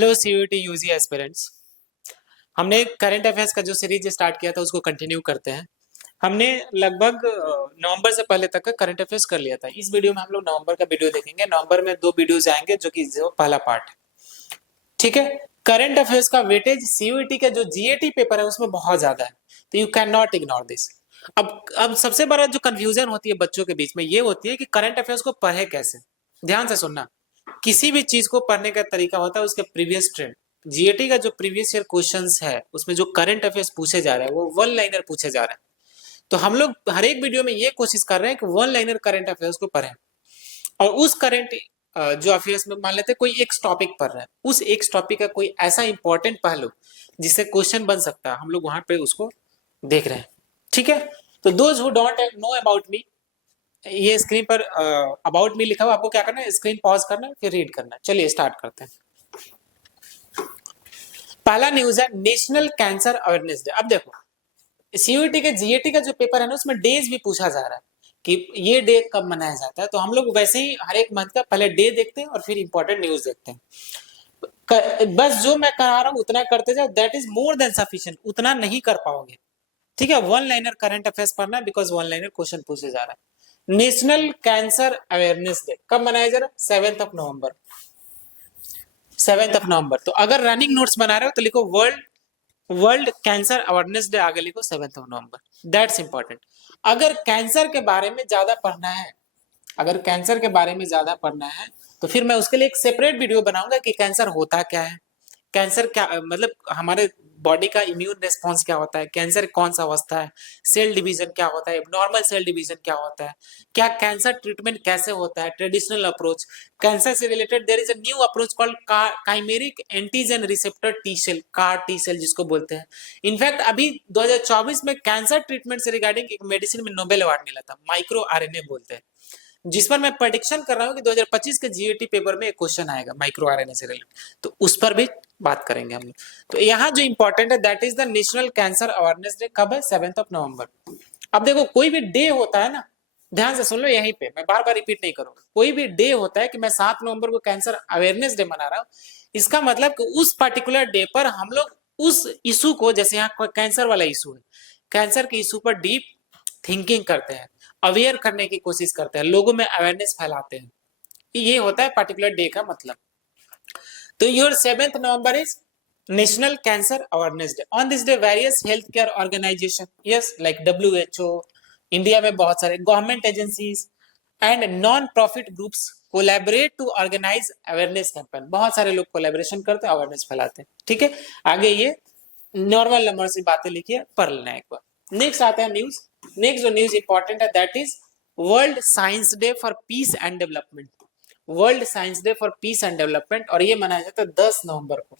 Hello CUET UG aspirants. हमने current affairs का जो सीरीज स्टार्ट किया था उसको कंटिन्यू करते हैं। हमने लगभग नवंबर से पहले तक का करंट अफेयर्स कर लिया था। इस वीडियो में हम लोग नवंबर का वीडियो देखेंगे। नवंबर में 2 वीडियोज आएंगे जो कि जो पहला पार्ट है। ठीक है। करंट अफेयर्स का वेटेज सीयूईटी का जो जीएटी पेपर है उसमें बहुत ज्यादा है, तो you can not ignore this. अब सबसे बड़ा जो कंफ्यूजन होती है बच्चों के बीच में ये होती है कि करंट अफेयर्स को पढ़े कैसे। ध्यान से सुनना, किसी भी चीज को पढ़ने का तरीका होता है उसके प्रीवियस ट्रेंड। जीएटी का जो प्रीवियस ईयर क्वेश्चंस है उसमें जो करंट अफेयर्स पूछे जा रहे हैं वो वन लाइनर पूछे जा रहे हैं। तो हम लोग हर एक वीडियो में ये कोशिश कर रहे हैं कि वन लाइनर करंट अफेयर्स को पढ़ें और उस करंट जो अफेयर्स में मान लेते हैं कोई एक टॉपिक पढ़ रहे हैं, उस एक टॉपिक का कोई ऐसा इंपॉर्टेंट पहलू जिससे क्वेश्चन बन सकता है, हम लोग वहां पे उसको देख रहे हैं। ठीक है। तो those who don't know about me, ये स्क्रीन पर अबाउट मी लिखा हुआ, आपको क्या करना है, स्क्रीन पॉज करना है फिर रीड करना है। चलिए स्टार्ट करते हैं। पहला न्यूज है नेशनल कैंसर अवेयरनेस डे। अब देखो सीयूईटी के जीएटी का जो पेपर है ना उसमें डेज भी पूछा जा रहा है कि ये डे कब मनाया जाता है। तो हम लोग वैसे ही हर एक मंथ का पहले डे देखते हैं और फिर इंपॉर्टेंट न्यूज देखते हैं। बस जो मैं करा रहा हूं उतना करते जाओ, that is more than sufficient. उतना नहीं कर पाओगे। ठीक है। वन लाइनर करंट अफेयर्स पढ़ना है बिकॉज वन लाइनर क्वेश्चन पूछे जा रहा है। नेशनल कैंसर अवेयरनेस डे कब मनाया जा रहा है? 7 नवंबर। 7 नवंबर। तो अगर रनिंग नोट्स बना रहे हो तो लिखो world world cancer awareness day, आगे लिखो 7 नवंबर। That's important. अगर कैंसर के बारे में ज्यादा पढ़ना है, अगर कैंसर के बारे में ज्यादा पढ़ना है तो फिर मैं उसके लिए एक सेपरेट वीडियो बनाऊंगा कि कैंसर होता क्या है, कैंसर क्या मतलब हमारे बॉडी का इम्यून रिस्पॉन्स क्या होता है, कैंसर कौन सा अवस्था है, सेल डिवीजन क्या होता है, नॉर्मल सेल डिवीजन क्या होता है, क्या कैंसर ट्रीटमेंट कैसे होता है, ट्रेडिशनल अप्रोच। कैंसर से related there is a new approach called chimeric antigen receptor T cell, CAR T cell जिसको बोलते हैं। इनफैक्ट अभी 2024 में कैंसर ट्रीटमेंट से रिगार्डिंग एक मेडिसिन में नोबेल अवार्ड मिला था, माइक्रो आरएनए बोलते हैं, जिस पर मैं प्रेडिक्शन कर रहा हूं कि 2025 के जीएटी पेपर में एक क्वेश्चन आएगा माइक्रो आरएनए से रिलेटेड, तो उस पर भी बात करेंगे हम लोग। तो यहाँ जो इंपॉर्टेंट है that is the national cancer awareness day. कब है? 7 नवंबर। अब देखो कोई भी डे होता है ना, ध्यान से सुन लो, यहीं पे मैं बार बार रिपीट नहीं करूंगा। कोई भी डे होता है कि मैं 7 नवंबर को कैंसर अवेयरनेस डे मना रहा हूँ, इसका मतलब कि उस पर्टिकुलर डे पर हम लोग उस इशू को, जैसे यहाँ कैंसर वाला इशू है, कैंसर के इशू पर डीप थिंकिंग करते हैं, अवेयर करने की कोशिश करते हैं, लोगों में अवेयरनेस फैलाते हैं। ये होता है पर्टिकुलर डे का मतलब। तो your 7 November is national cancer awareness day. On this day various health care organization, yes like WHO, India में बहुत सारे government agencies and non profit groups collaborate to organize awareness campaign. बहुत सारे लोग collaboration करते हैं, अवेयरनेस फैलाते हैं। ठीक है। आगे ये नॉर्मल नंबर से बातें लिखिए, पढ़ लेना एक बार। नेक्स्ट आता है न्यूज। नेक्स्ट जो न्यूज इंपॉर्टेंट है that is world science day for piece and development. World science day for piece and development, और ये मनाया जाता है 10 नवंबर को।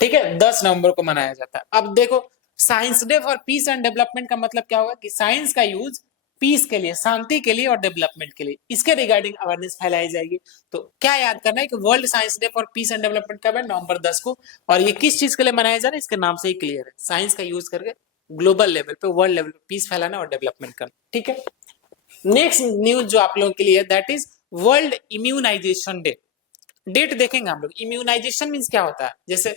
ठीक है। 10 नवंबर को मनाया जाता है। अब देखो science day for piece and development का मतलब क्या होगा कि साइंस का यूज पीस के लिए, शांति के लिए और डेवलपमेंट के लिए, इसके रिगार्डिंग अवेयरनेस फैलाई जाएगी। तो क्या याद करना है कि world science day for piece and development कब है? नवंबर 10 को। और ये किस चीज के लिए मनाया जा रहा है? इसके नाम से ही क्लियर है, साइंस का यूज करके ग्लोबल लेवल पे, वर्ल्ड लेवल पे पीस फैलाना और डेवलपमेंट करना। ठीक है। नेक्स्ट न्यूज जो आप लोगों के लिए that is world immunization day. Date देखेंगे हम लोग। इम्यूनाइजेशन मीन्स क्या होता है? जैसे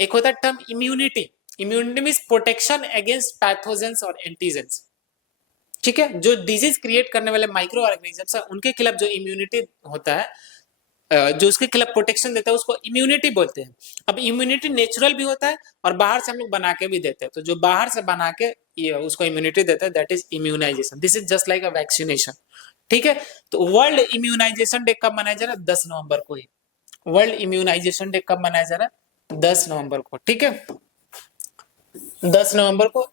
एक होता है term immunity. Immunity means protection against pathogens और एंटीजेंस। ठीक है। जो डिजीज क्रिएट करने वाले माइक्रो ऑर्गेनिजम्स है उनके खिलाफ जो इम्यूनिटी होता है, जो उसके खिलाफ प्रोटेक्शन देता है उसको इम्यूनिटी बोलते हैं। अब इम्यूनिटी नेचुरल भी होता है और बाहर से हम लोग बना के भी देते हैं। तो जो बाहर से बना के ये उसको इम्यूनिटी देता है that is immunization. This is just like a vaccination. ठीक है। तो वर्ल्ड इम्यूनाइजेशन डे कब मनाया जा रहा है? 10 नवंबर को ही। वर्ल्ड इम्यूनाइजेशन डे कब मनाया जा रहा है? 10 नवंबर को। ठीक है। 10 नवंबर को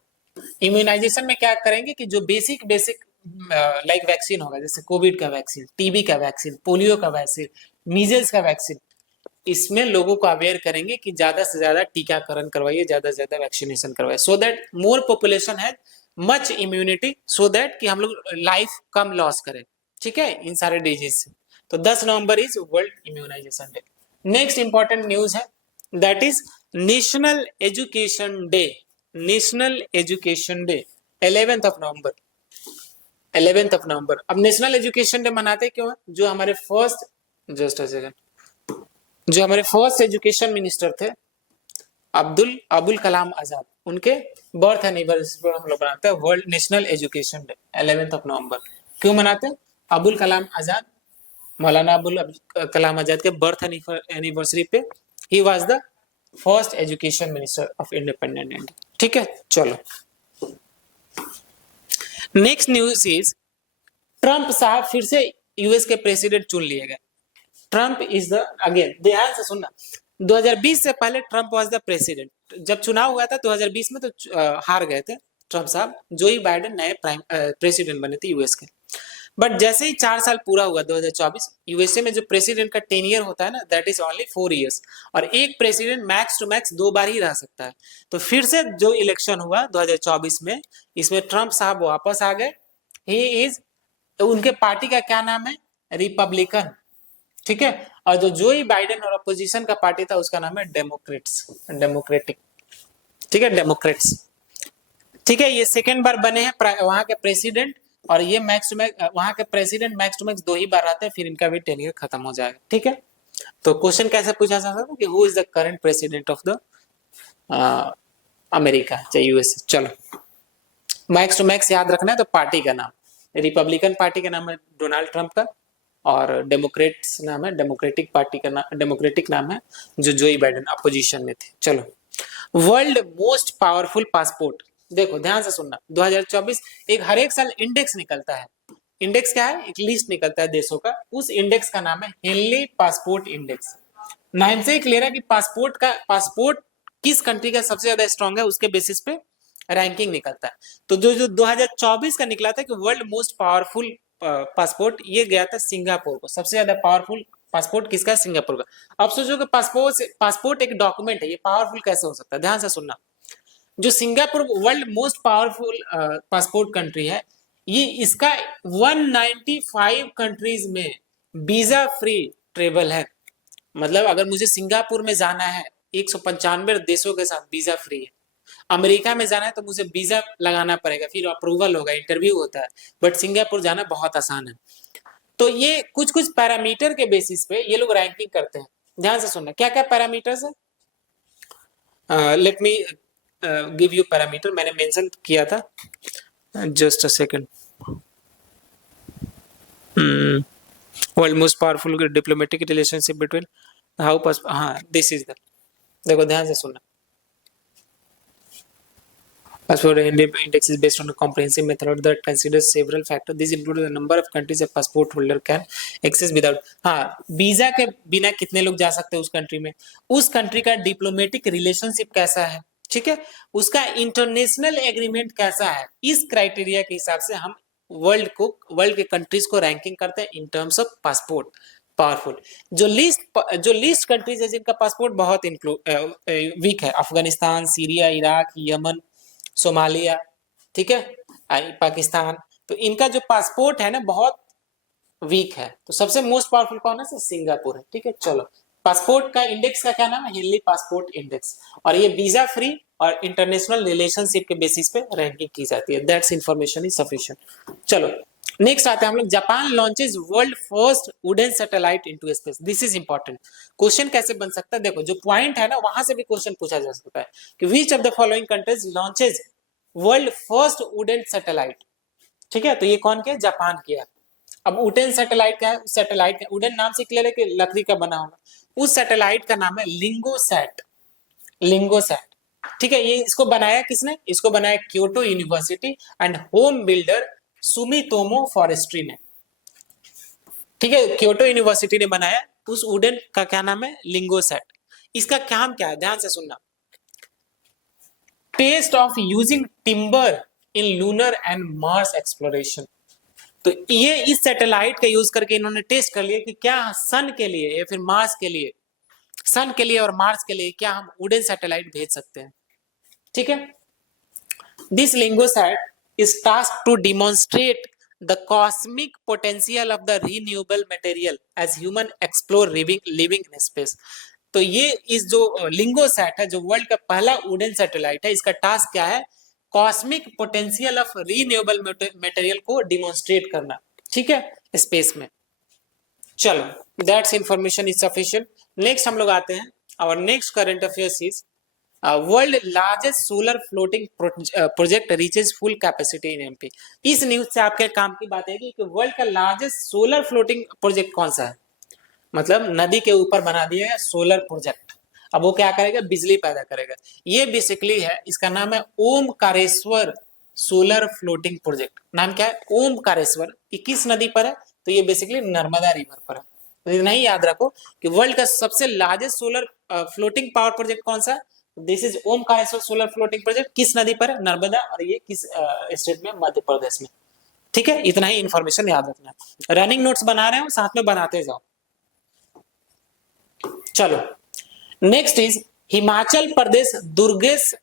इम्यूनाइजेशन में क्या करेंगे कि जो बेसिक बेसिक लाइक वैक्सीन होगा, जैसे कोविड का वैक्सीन, टीबी का वैक्सीन, पोलियो का वैक्सीन, मीजल्स का वैक्सीन, इसमें लोगों को अवेयर करेंगे कि ज्यादा से ज्यादा टीकाकरण करवाइए, ज्यादा से ज्यादा वैक्सीनेशन करवाइए, सो दैट मोर पॉपुलेशन है मच इम्यूनिटी, सो दैट कि हम लोग लाइफ कम लॉस करें। ठीक है। इन सारे डिजीज से। तो 10 November is world immunization day. Next important news है that is national education day. National education day 11 November. 11 November. अब नेशनल एजुकेशन डे मनाते क्यों है? जो हमारे फर्स्ट, जस्ट अ सेकंड, जो हमारे फर्स्ट एजुकेशन मिनिस्टर थे अबुल कलाम आजाद, उनके बर्थ एनिवर्सरी पर हम लोग बनाते हैं वर्ल्ड नेशनल एजुकेशन डे 11 नवंबर। क्यों मनाते हैं? अबुल कलाम आजाद, मौलाना अबुल कलाम आजाद के बर्थ एनिवर्सरी पे he was the first education minister of independent India. ठीक है, चलो नेक्स्ट न्यूज इज ट्रंप साहब फिर से यूएस के प्रेसिडेंट चुन लिए गए। ट्रंप इज द अगेन, ध्यान से सुनना, 2020 से पहले ट्रंप वाज द प्रेसिडेंट। जब चुनाव हुआ था 2020 में तो हार गए थे ट्रंप साहब, जो ही बाइडेन नए प्रेसिडेंट बने थे यूएस के। बट जैसे ही 4 साल पूरा हुआ 2024, यूएसए में जो प्रेसिडेंट का टेनियर होता है ना, दैट इज ओनली 4 इयर्स, और एक प्रेसिडेंट मैक्स टू मैक्स 2 बार ही रह सकता है। तो फिर से जो इलेक्शन हुआ 2024 में, इसमें ट्रंप साहब वापस आ गए। ही इज, उनके पार्टी का क्या नाम है? रिपब्लिकन। ठीक है, और जो जोई बाइडेन और अपोजिशन का पार्टी था उसका नाम है डेमोक्रेटिक। ठीक है, डेमोक्रेट्स। ठीक है, ये सेकेंड बार बने हैं वहां के प्रेसिडेंट, और ये मैक्स टू मैक्स वहां के प्रेसिडेंट मैक्स टू मैक्स 2 ही बार आते हैं, फिर इनका भी टेन्योर खत्म हो जाएगा। ठीक है, तो क्वेश्चन कैसे पूछा जा सकता है कि who is the current president of the America, चाहे यूएस। चलो मैक्स टू मैक्स याद रखना है, तो पार्टी का नाम, रिपब्लिकन पार्टी का नाम है डोनाल्ड ट्रंप का, और डेमोक्रेट्स नाम है, डेमोक्रेटिक पार्टी का नाम, डेमोक्रेटिक नाम है जो जोई बाइडेन अपोजिशन में थे। चलो, वर्ल्ड मोस्ट पावरफुल पासपोर्ट, देखो ध्यान से सुनना, 2024 एक हर एक साल इंडेक्स निकलता है। इंडेक्स क्या है? एक लिस्ट निकलता है देशों का, उस इंडेक्स का नाम है हेनली पासपोर्ट इंडेक्स। नाम से ही क्लियर है कि पासपोर्ट किस कंट्री का सबसे ज्यादा स्ट्रांग है, उसके बेसिस पे रैंकिंग निकलता है। तो जो 2024 का निकला था कि वर्ल्ड मोस्ट पावरफुल पासपोर्ट, ये गया था सिंगापुर को। सबसे ज्यादा पावरफुल पासपोर्ट किसका? सिंगापुर का। अब सोचो कि पासपोर्ट एक डॉक्यूमेंट है, ये पावरफुल कैसे हो सकता है? ध्यान से सुनना, जो Singapore world most powerful passport country है, ये इसका 195 कंट्रीज में वीजा फ्री ट्रेवल है। मतलब अगर मुझे सिंगापुर में जाना है, 195 देशों के साथ वीजा फ्री है। अमेरिका में जाना है तो मुझे वीजा लगाना पड़ेगा, फिर अप्रूवल होगा, इंटरव्यू होता है। बट सिंगापुर जाना बहुत आसान है। तो ये कुछ कुछ पैरामीटर के बेसिस पे ये लोग रैंकिंग करते हैं। ध्यान से सुनना, क्या क्या पैरामीटर्स है। Let me give you parameter, मैंने मेंशन किया था, just a second. World most powerful diplomatic relationship between हाउ पास, हाँ दिस इज द, देखो ध्यान से सुनना, passport index is based on a comprehensive method that considers several factors. These include the number of countries a passport holder can access without, हाँ visa के बिना कितने लोग जा सकते हैं उस कंट्री में, उस कंट्री का डिप्लोमेटिक रिलेशनशिप कैसा है, ठीक है, उसका इंटरनेशनल एग्रीमेंट कैसा है। इस क्राइटेरिया के हिसाब से हम वर्ल्ड के कंट्रीज को रैंकिंग करते हैं in terms of passport powerful. जो लिस्ट कंट्रीज है जिनका पासपोर्ट बहुत वीक है, Afghanistan, Syria, Iraq, Yemen, Somalia, ठीक है, पाकिस्तान, तो इनका जो पासपोर्ट है ना बहुत वीक है। तो सबसे मोस्ट पावरफुल कौन है? सिंगापुर है। ठीक है, चलो पासपोर्ट का इंडेक्स का क्या नाम है? हेनली पासपोर्ट इंडेक्स, और ये वीजा फ्री और इंटरनेशनल रिलेशनशिप के बेसिस पे रैंकिंग की जाती है। That's information is sufficient. चलो नेक्स्ट आते हैं हम लोग, Japan launches world first wooden satellite into space. This is important. Question कैसे बन सकता है? देखो जो पॉइंट है ना, वहां से भी क्वेश्चन पूछा जा सकता है कि which of the following countries launches world first wooden satellite. ठीक है, तो ये कौन किया? जापान किया। अब वुडन सैटेलाइट क्या है? उस सैटेलाइट का वुडन नाम से क्लियर है कि लकड़ी का बना होगा। उस सैटेलाइट का नाम है लिंगोसैट। लिंगोसैट, ठीक है, ये इसको बनाया किसने? इसको बनाया Kyoto university and home builder Sumitomo forestry ने। ठीक है, क्योटो यूनिवर्सिटी ने बनाया। उस वुडन का क्या नाम है? लिंगोसैट। इसका काम क्या है? ध्यान से सुनना, test of using timber in lunar and Mars exploration. तो ये इस सैटेलाइट का यूज करके इन्होंने टेस्ट कर लिया कि क्या सन के लिए या फिर मार्स के लिए, सन के लिए और मार्स के लिए क्या हम वुडन सैटेलाइट भेज सकते हैं। ठीक है, this लिंगोसैट is tasked to demonstrate the cosmic potential of the renewable material as human explore living in space। तो ये इस जो लिंगोसैट है, जो वर्ल्ड का पहला वुडन सैटेलाइट है, इसका टास्क क्या है? Cosmic potential of renewable material को डिमोन्स्ट्रेट करना, ठीक है, स्पेस में। चलो that's information is sufficient. Next हम लोग आते हैं, और next current affairs is world largest solar floating project reaches full capacity in MP. इस न्यूज से आपके काम की बात है कि वर्ल्ड का लार्जेस्ट सोलर फ्लोटिंग प्रोजेक्ट कौन सा है, मतलब नदी के ऊपर बना दिया है सोलर प्रोजेक्ट। अब वो क्या करेगा, बिजली पैदा करेगा। ये बेसिकली है, इसका नाम है ओमकारेश्वर सोलर फ्लोटिंग प्रोजेक्ट। नाम क्या है, ओमकारेश्वर। ये किस नदी पर है, तो ये बेसिकली नर्मदा रिवर पर है। तो इतना ही याद रखो कि वर्ल्ड का सबसे largest solar floating power project कौन सा है, this is Omkareshwar solar floating project. किस नदी पर है, नर्मदा, और ये किस स्टेट में, मध्य प्रदेश में। ठीक है, इतना ही इंफॉर्मेशन याद रखना। रनिंग नोट्स बना रहे हो, साथ में बनाते जाओ। चलो नेक्स्ट इज हिमाचल प्रदेश दुर्गेश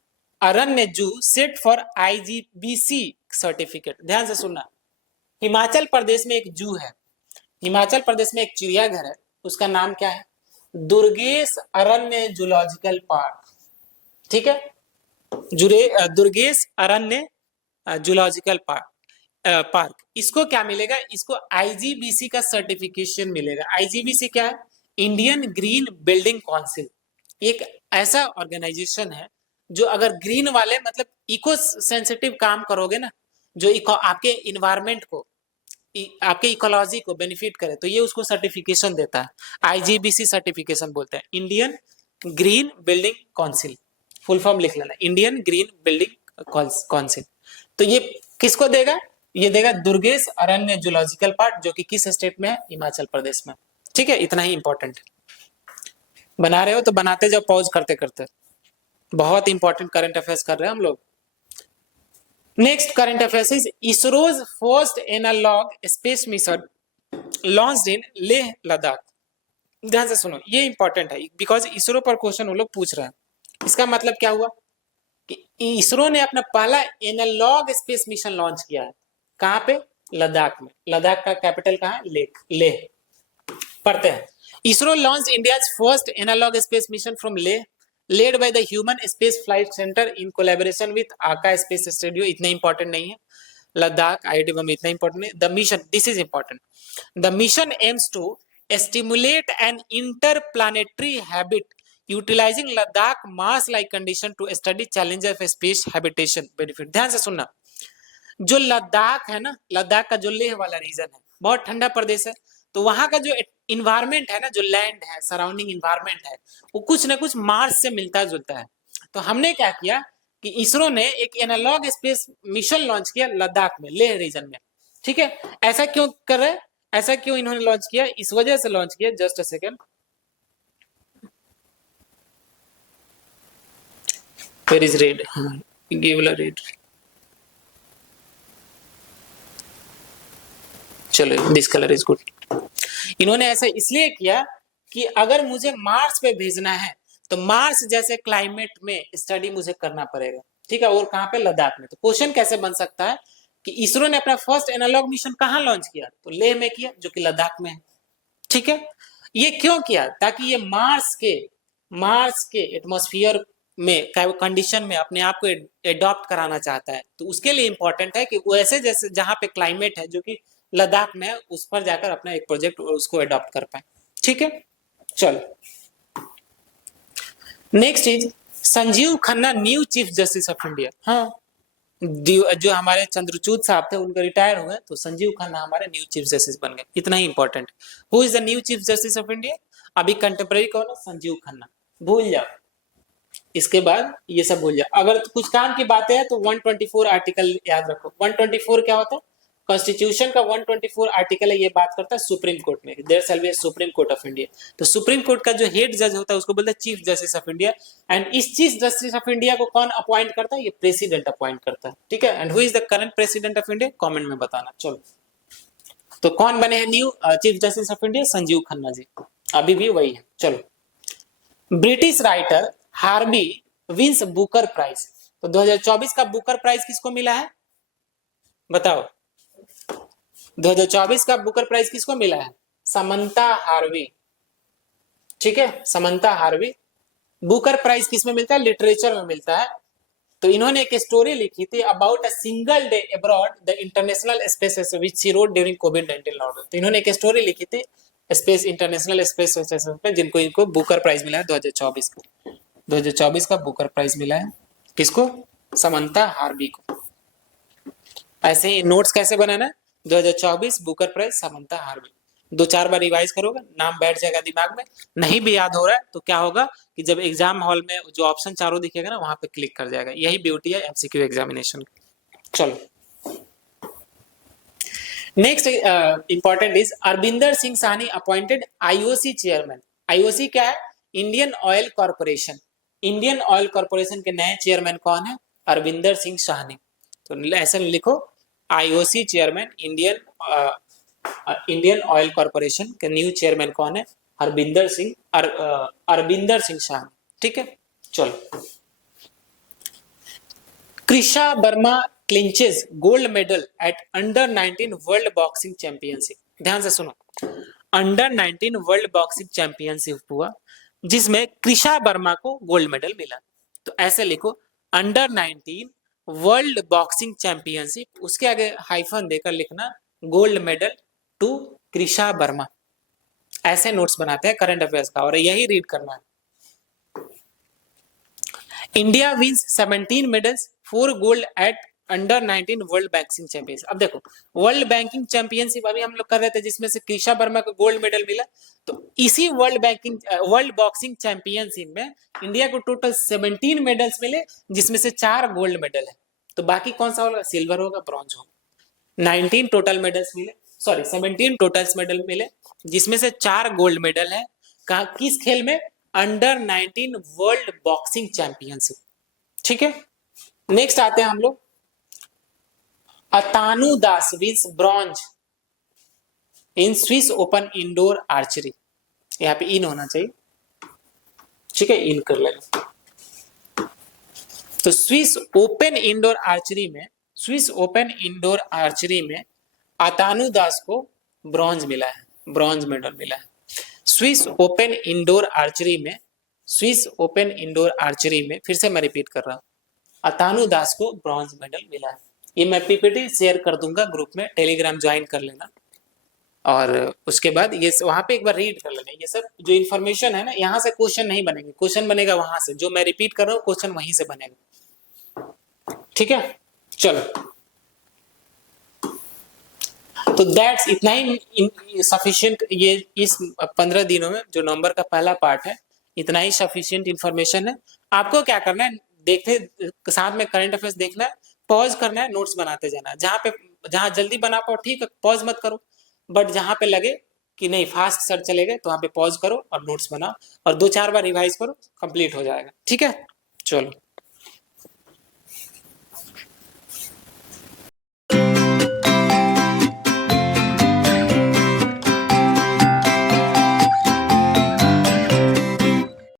अरण्य जू सेट फॉर आईजीबीसी सर्टिफिकेट। ध्यान से सुनना, हिमाचल प्रदेश में एक जू है, हिमाचल प्रदेश में एक चिड़ियाघर है, उसका नाम क्या है, दुर्गेश अरण्य जूलॉजिकल पार्क। ठीक है, दुर्गेश अरण्य जूलॉजिकल पार्क। इसको क्या मिलेगा, इसको आईजीबीसी का सर्टिफिकेशन मिलेगा। आईजीबीसी क्या है, इंडियन ग्रीन बिल्डिंग काउंसिल। एक ऐसा ऑर्गेनाइजेशन है जो अगर ग्रीन वाले मतलब इको सेंसिटिव काम करोगे ना, जो आपके इन्वायरमेंट को, आपके इकोलॉजी को बेनिफिट करे, तो ये उसको सर्टिफिकेशन देता है। आईजीबीसी सर्टिफिकेशन बोलते हैं, Indian green building council. Full form लिख लेना, इंडियन ग्रीन बिल्डिंग काउंसिल। तो ये किसको देगा, ये देगा दुर्गेश अरण्य जूलॉजिकल पार्क, जो कि किस स्टेट में है, हिमाचल प्रदेश में। ठीक है, इतना ही इंपॉर्टेंट। बना रहे हो तो बनाते जाओ, पॉज करते करते। बहुत इंपॉर्टेंट करंट अफेयर्स कर रहे हैं हम लोग। Next current affairs is ISRO's first analogue space mission launched in Leh Ladakh. ध्यान से सुनो, ये इंपॉर्टेंट है बिकॉज इसरो पर क्वेश्चन वो लोग पूछ रहे हैं। इसका मतलब क्या हुआ कि इसरो ने अपना पहला एनालॉग स्पेस मिशन लॉन्च किया है। कहां पे, लद्दाख में। लद्दाख का कैपिटल कहां है, लेह। पढ़ते हैं, ISRO launch India's first analogue space mission from Leh led by the human space flight centre in collaboration with AAKA space studio. इतना इंपॉर्टेंट नहीं है, लद्दाख आईआईटी बम इतना इंपॉर्टेंट नहीं। The mission, this is important, the mission aims to stimulate an interplanetary habit utilizing Ladakh Mars-like condition to study challenges of space habitation benefit। ध्यान से सुनना, जो लद्दाख है ना, लद्दाख का जो लेह वाला रीजन है, बहुत ठंडा प्रदेश है, तो वहां का जो इन्वायरमेंट है ना, जो लैंड है, सराउंडिंग इन्वायरमेंट है, वो कुछ ना कुछ मार्स से मिलता जुलता है। तो हमने क्या किया कि इसरो ने एक एनालॉग स्पेस मिशन लॉन्च किया लद्दाख में, लेह रीजन में। ठीक है, ऐसा क्यों कर रहे हैं, ऐसा क्यों इन्होंने लॉन्च किया, इस वजह से लॉन्च किया। Just a second, where is red, give red. चलो, दिस कलर इज गुड। इन्होंने ऐसा इसलिए किया कि अगर मुझे मार्स पे भेजना है तो मार्स जैसे क्लाइमेट में स्टडी मुझे करना पड़ेगा। ठीक है, और कहां पे, लद्दाख में। तो क्वेश्चन कैसे बन सकता है कि इसरो ने अपना फर्स्ट एनालॉग मिशन कहां लॉन्च किया, तो लेह में किया, जो कि लद्दाख में है। ठीक है, ये क्यों किया, ताकि ये मार्स के एटमॉस्फेयर में कंडीशन में अपने आप को एडॉप्ट कराना चाहता है। तो उसके लिए इंपॉर्टेंट है कि वो ऐसे जैसे जहां पे क्लाइमेट है, जो कि लद्दाख में, उस पर जाकर अपना एक प्रोजेक्ट उसको एडॉप्ट कर पाए। ठीक है, चलो next is Sanjeev Khanna new chief justice of India. हाँ, जो हमारे चंद्रचूड साहब थे उनके रिटायर हुए, तो संजीव खन्ना हमारे न्यू चीफ जस्टिस बन गए। इतना ही important. Who is the new chief justice of India, अभी कंटेम्प्रेरी कौन है, संजीव खन्ना। भूल जाओ, इसके बाद ये सब भूल जाओ। अगर कुछ काम की बातें हैं तो 124 आर्टिकल याद रखो। 124 क्या होता है, कॉन्स्टिट्यूशन का 124 आर्टिकल है, ये बात करता है सुप्रीम कोर्ट में, there shall be a Supreme Court of India. तो सुप्रीम कोर्ट का जो हेड जज होता है उसको बोलते हैं Chief justice of India. And इस चीफ जस्टिस ऑफ इंडिया को कौन अपॉइंट करता है, ये प्रेसिडेंट अपॉइंट करता है। ठीक है, and who is the current president of India, comment में बताना। चलो, तो कौन बने हैं new chief justice of India, Sanjiv Khanna ji, अभी भी वही है। चलो, British writer Harvey wins Booker prize. तो 2024 का बुकर प्राइज किसको मिला है, बताओ। 2024 का बुकर प्राइज किसको मिला है, समंता हार्वी। ठीक है, समंता हार्वी। बुकर प्राइज किसमें मिलता है, लिटरेचर में मिलता है। तो इन्होंने एक स्टोरी लिखी थी about a single day abroad the international space which she wrote during covid lockdown. तो इन्होंने एक स्टोरी लिखी थी स्पेस इंटरनेशनल स्पेस स्टेशन पे, जिनको इनको बुकर प्राइज मिला है 2024 का। 2024 का बुकर प्राइज मिला है किसको? समंता हार्वी को। ऐसे ही नोट्स कैसे बनाना है? 2024 बुकर प्राइज समंता हार्वी। 2-4 बार रिवाइज करोगे, नाम बैठ जाएगा दिमाग में। नहीं भी याद हो रहा है तो क्या होगा कि जब एग्जाम हॉल में जो ऑप्शन चारों दिखेगा ना, वहां पे क्लिक कर जाएगा। यही ब्यूटी है एमसीक्यू एग्जामिनेशन की। चलो next important is Arvinder Singh Sahni appointed IOC chairman. IOC क्या है? Indian oil corporation. Indian oil corporation के नए चेयरमैन कौन है? अरविंदर सिंह साहनी। तो ऐसे लिखो, IOC chairman Indian oil corporation के न्यू चेयरमैन कौन है? अरविंदर सिंह अरविंदर सिंह साहनी। ठीक है, चलो। Krisha Verma clinches gold medal at under 19 world boxing championship. ध्यान से सुनो, अंडर 19 वर्ल्ड बॉक्सिंग चैंपियनशिप हुआ जिसमें कृषा वर्मा को गोल्ड मेडल मिला। तो ऐसे लिखो, अंडर 19 वर्ल्ड बॉक्सिंग चैंपियनशिप, उसके आगे हाइफन देकर लिखना gold medal to Krisha Verma. ऐसे नोट्स बनाते हैं करंट अफेयर्स का, और यही रीड करना है। India wins 17 medals, 4 gold at under 19 world boxing championship. अब देखो, वर्ल्ड बैंकिंग चैंपियनशिप अभी हम लोग कर रहे थे जिसमें से कृषा वर्मा को गोल्ड मेडल मिला। तो इसी वर्ल्ड बॉक्सिंग चैंपियनशिप में इंडिया को टोटल 17 मेडल्स मिले, जिसमें से 4 गोल्ड मेडल है। तो बाकी कौन सा होगा? सिल्वर होगा, ब्रॉन्ज होगा। 19 टोटल मेडल्स मिले, सॉरी 17 टोटल मेडल मिले, जिसमें से 4 गोल्ड मेडल है। कहा किस खेल में? Under 19 world boxing championship. ठीक है, नेक्स्ट आते हैं हम लोग, Atanu Das wins bronze in Swiss open indoor archery. यहाँ पे इन होना चाहिए, ठीक है, इन कर लेना। तो स्विस ओपन इंडोर आर्चरी में अतानु दास को ब्रॉन्ज मिला है, ब्रॉन्ज मेडल मिला है। स्विस ओपन इंडोर आर्चरी में फिर से मैं रिपीट कर रहा हूं, अतानु दास को ब्रॉन्ज मेडल मिला है। ये मैं पीपीटी शेयर कर दूंगा ग्रुप में, टेलीग्राम ज्वाइन कर लेना, और उसके बाद ये वहां पे एक बार रीड कर लेना। ये सब जो इन्फॉर्मेशन है ना, यहाँ से क्वेश्चन नहीं बनेंगे, क्वेश्चन बनेगा वहां से, जो मैं रिपीट कर रहा हूँ क्वेश्चन वहीं से बनेगा। ठीक है, चलो। तो दैट्स इतना ही सफिशिएंट। ये इस 15 दिनों में जो नवंबर का पहला पार्ट है, इतना ही सफिशिएंट इन्फॉर्मेशन है। आपको क्या करना है, देखते साथ में करंट अफेयर्स देखना है, पॉज करना है, नोट्स बनाते जाना है। जहां जल्दी बना पाओ ठीक है, पॉज मत करो, बट जहां पे लगे कि नहीं फास्ट सर चले गए, तो वहां पे पॉज करो और नोट्स बनाओ, और 2-4 बार रिवाइज करो, कंप्लीट हो जाएगा। ठीक है, चलो।